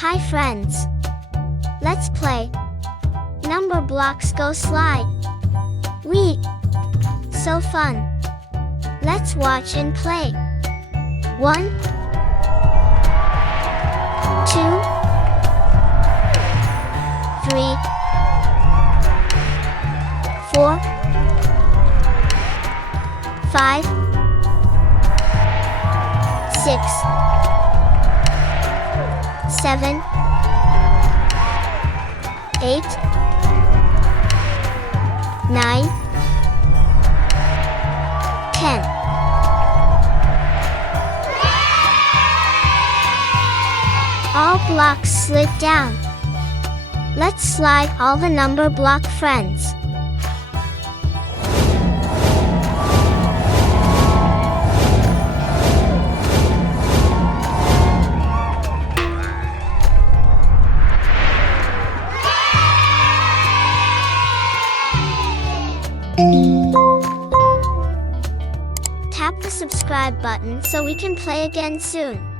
Hi friends. Let's play. Number blocks go slide. Wee! So fun. Let's watch and play. 1, 2, 3, 4, 5, 6, 7, 8, 9, 10. All blocks slid down. Let's slide all the number block friends. Tap the subscribe button so we can play again soon.